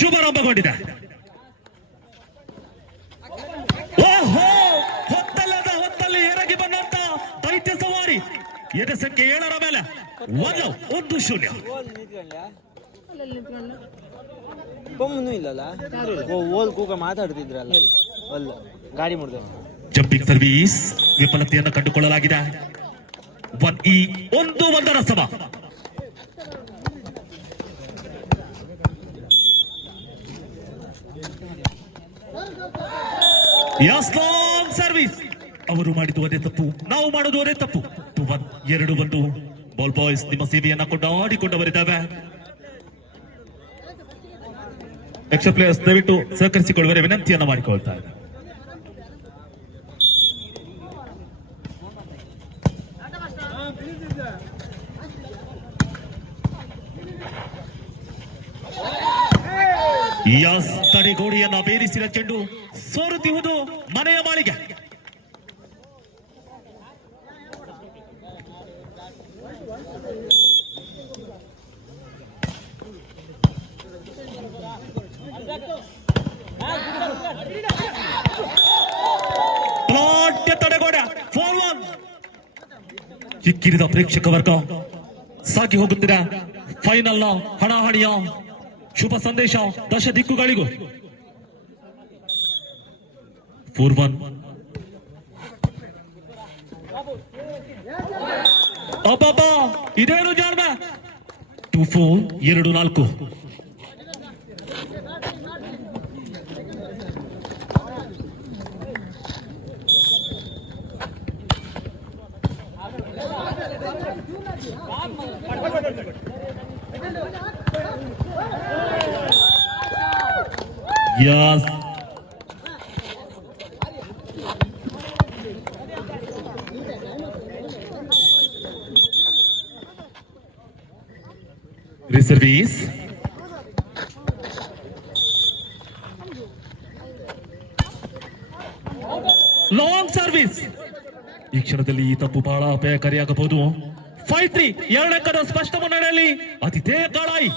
ಶುಭಾರಂಭಗೊಂಡಿದೆ. ಓಹೋ, ಹೊತ್ತಲ್ಲದ ಹೊತ್ತಲ್ಲಿ ಎರಗಿ ಬಂದಂತ ದೈತ್ಯ ಸವಾರಿ ಎದೆ ಸಂಖ್ಯೆ 7ರ ಮೇಲೆ 1-0. ಮಾತಾಡ್ತಿದ್ರಲ್ಲ ಗಾಡಿ ಮುಡ್ದೆ. Jumping service ವಿಫಲತೆಯನ್ನು ಕಂಡುಕೊಳ್ಳಲಾಗಿದೆ. 1-1 ಸಮ. Long service. ಅವರು ಮಾಡಿದ್ದು ಅದೇ ತಪ್ಪು, ನಾವು ಮಾಡೋದು ಅದೇ ತಪ್ಪು. 2-1 ಬಾಲ್ ಬಾಯ್ಸ್ ನಿಮ್ಮ ಸೇವೆಯನ್ನ ಕೊಂಡಾಡಿಕೊಂಡವರಿದ್ದಾವೆ. ಎಕ್ಸ್ಟ್ರಾ ಪ್ಲೇಯರ್ಸ್ ದಯವಿಟ್ಟು ಸಹಕರಿಸಿಕೊಳ್ಳುವ ವಿನಂತಿಯನ್ನ ಮಾಡಿಕೊಳ್ತಾ ಇದ್ದಾರೆ. ತಡೆಗೋಡೆಯನ್ನ ಬೇರಿಸಿದ ಚೆಂಡು ಸೋರುತ್ತಿರುವುದು ಮನೆಯ ಮಾಳಿಗೆ. ತಡೆಗೋಡೆ 4-1. ಚಿಕ್ಕಿರಿದ ಪ್ರೇಕ್ಷಕ ವರ್ಗ ಸಾಗಿ ಹೋಗುತ್ತಿದೆ ಫೈನಲ್ ನ ಹಣಾಹಣಿಯ ಶುಭ ಸಂದೇಶ ದಶ ದಿಕ್ಕುಗಳಿಗೂ. 4-1. ಅಬ್ಬಬ್ಬಾ, ಇದೇನು ಜಾರ್ಮ. 2-4 2-4. Yes. Reservice. Long service. ಈ ಕ್ಷಣದಲ್ಲಿ ಈ ತಪ್ಪು ಬಹಳ ಅಪಾಯಕಾರಿಯಾಗಬಹುದು. 5-3 2 ಸ್ಪಷ್ಟ ಮುನ್ನಡೆಯಲ್ಲಿ ಆತಿಥೇಯ ಕಾಳಾಯಿ.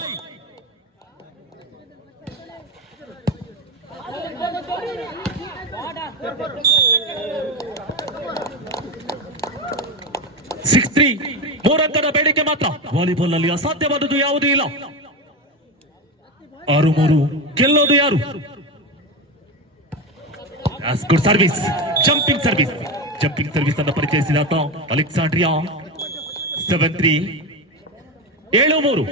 ಮೂರಂಕದ ಬೇಡಿಕೆ ಮಾತ್ರ. ವಾಲಿಬಾಲ್ ನಲ್ಲಿ ಅಸಾಧ್ಯವಾದುದು ಯಾವುದೂ ಇಲ್ಲ. 6-3 ಗೆಲ್ಲೋದು ಯಾರು? Good service. ಜಂಪಿಂಗ್ ಸರ್ವಿಸ್ ಅನ್ನು ಪರಿಚಯಿಸಿದ ಅಲೆಕ್ಸಾಂಡ್ರಿಯಾ. 7-3 7-3.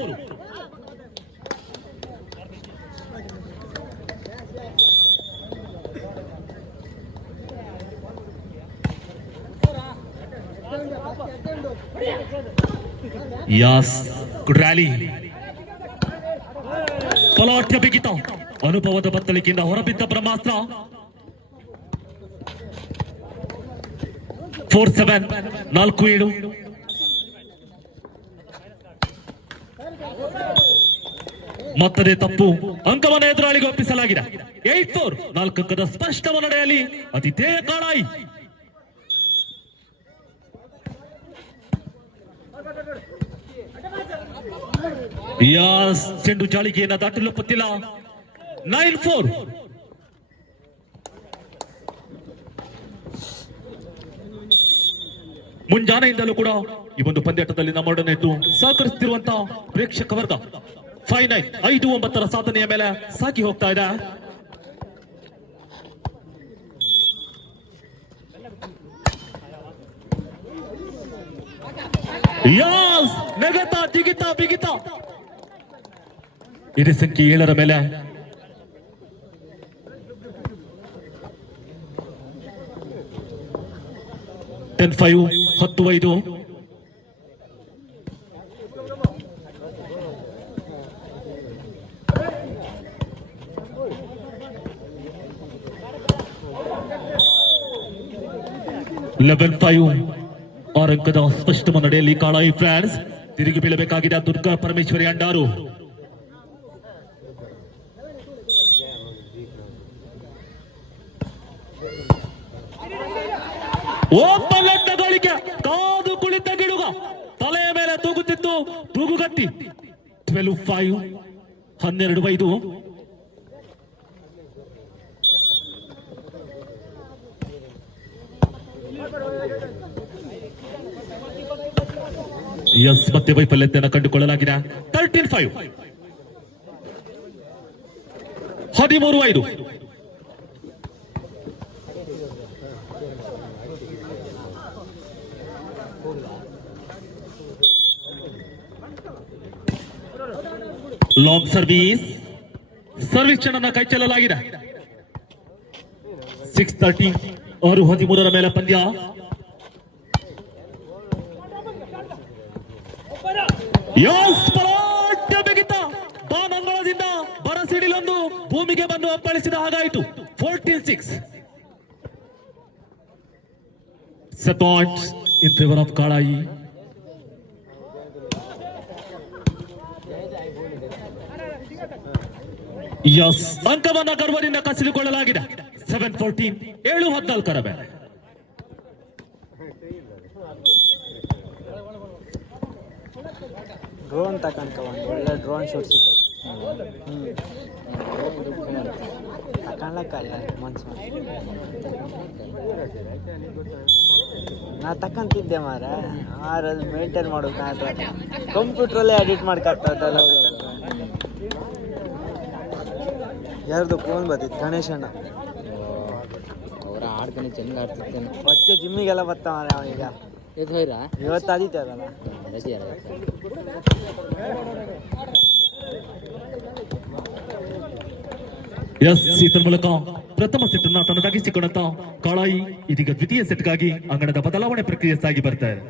Good rally. ಪಲಾಠ್ಯ ಬಿಗಿತ. ಅನುಭವದ ಬತ್ತಳಿಕೆಯಿಂದ ಹೊರಬಿದ್ದ ಬ್ರಹ್ಮಾಸ್ತ್ರ. 4-7 4-7. ಮತ್ತದೇ ತಪ್ಪು ಅಂಕವನ್ನು ಎದುರಾಳಿಗೆ ಒಪ್ಪಿಸಲಾಗಿದೆ. 8-4 4 ಅಂಕದ ಸ್ಪಷ್ಟ ಮುನ್ನಡೆಯಲ್ಲಿ ಆತಿಥೇಯ ಕಾಳಾಯಿ. ಚೆಂಡು ಜಾಳಿಗೆಯನ್ನ ದಾಟಲುಪ್ಪುತ್ತಿಲ್ಲ. 9-4. ಮುಂಜಾನೆಯಿಂದಲೂ ಕೂಡ ಈ ಒಂದು ಪಂದ್ಯಾಟದಲ್ಲಿ ನಮ್ಮೊಡನೆ ಇದ್ದು ಸಹಕರಿಸುತ್ತಿರುವಂತಹ ಪ್ರೇಕ್ಷಕ ವರ್ಗ 5-9 5-9 ಸಾಧನೆಯ ಮೇಲೆ ಸಾಗಿ ಹೋಗ್ತಾ ಇದೆ. ನೆಗತ ಜಿಗಿತ ಬಿಗಿತ. ಇದೇ ಸಂಖ್ಯೆ 7ರ ಮೇಲೆ 10-5 10-5. ಆರು ಅಂಕದ ಸ್ಪಷ್ಟ ಮುನ್ನಡೆಯಲ್ಲಿ ಕಾಳಾಯಿ ಫ್ರಾನ್ಸ್ ತಿರುಗಿ ಬೀಳಬೇಕಾಗಿದೆ. ದುರ್ಗಾ ಪರಮೇಶ್ವರಿ ಅಂಡಾರು. ಓಪನ್ ಗಳಿಕೆ. ಕಾದು ಕುಳಿತ ಗಿಡುಗ ತಲೆಯ ಮೇಲೆ ತೂಗುತ್ತಿತ್ತು. ತೂಗುಗಟ್ಟಿ. 12-5 12-5. ಎಸ್ ಮತ್ತೆ ವೈಫಲ್ಯತೆಯನ್ನು ಕಂಡುಕೊಳ್ಳಲಾಗಿದೆ. 13-5. 13-5. ಲಾಂಗ್ ಸರ್ವಿಸ್ ಕ್ಷಣನ ಕೈ ಚೆಲ್ಲಲಾಗಿದೆ. 6:30. 6-13 ಮೇಲೆ ಪಂದ್ಯ. ಬಿಗಿತ ಬಾನ್ ಅಂಗಳದಿಂದ ಬರಸಿಡಿಲೊಂದು ಭೂಮಿಗೆ ಬಂದು ಅಪ್ಪಳಿಸಿದ ಹಾಗಾಯಿತು. 14-6. Points in favor of ಕಾಳಾಯಿ. ಯಸ್ ಅಂಕವನ್ನ ಗರ್ವದಿಂದ ಕಸಿದುಕೊಳ್ಳಲಾಗಿದೆ. 7-14. 7-14 ಮೇಲೆ. ಡ್ರೋನ್ ತಕೊಂಡ್ಕ ಒಂದು ಒಳ್ಳೆ ಡ್ರೋನ್ ಶೂಟ್ ಸಿಕ್ಕದು. ತಕೊಂಡ್ಲಕ್ಕ ಮನ್ಸು ನಾ ತಕ್ಕಂತಿದ್ದೆ ಮಾರ ಅದು ಮೇಂಟೈನ್ ಮಾಡೋದು ಕಂಪ್ಯೂಟ್ರಲ್ಲೇ ಎಡಿಟ್ ಮಾಡ್ಕೊಳ್ತದಲ್ಲ. ಯಾರ್ದು ಫೋನ್ ಬರ್ತಿತ್ತು ಗಣೇಶಣ್ಣ ಅವರ ಆಡ್ತಾನೆ ಚೆನ್ನಾಗಿ ಆಡ್ತಿದ್ದೇನೆ. ಮತ್ತೆ ಜಿಮ್ಮಿಗೆಲ್ಲ ಬರ್ತಾವ ಅವನೀಗ. ಇವತ್ತು ಆದಿತ್ಯ ಅದಲ್ಲ. ಎಸ್ ಸೀತನ್ ಮೂಲಕ ಪ್ರಥಮ ಸೆಟ್ ಅನ್ನ ತನ್ನದಾಗಿಸಿಕೊಂಡಂತ ಕಾಳಾಯಿ ಇದೀಗ ದ್ವಿತೀಯ ಸೆಟ್ಗಾಗಿ ಅಂಗಣದ ಬದಲಾವಣೆ ಪ್ರಕ್ರಿಯೆ ಸಾಗಿ ಬರ್ತಾ ಇದೆ.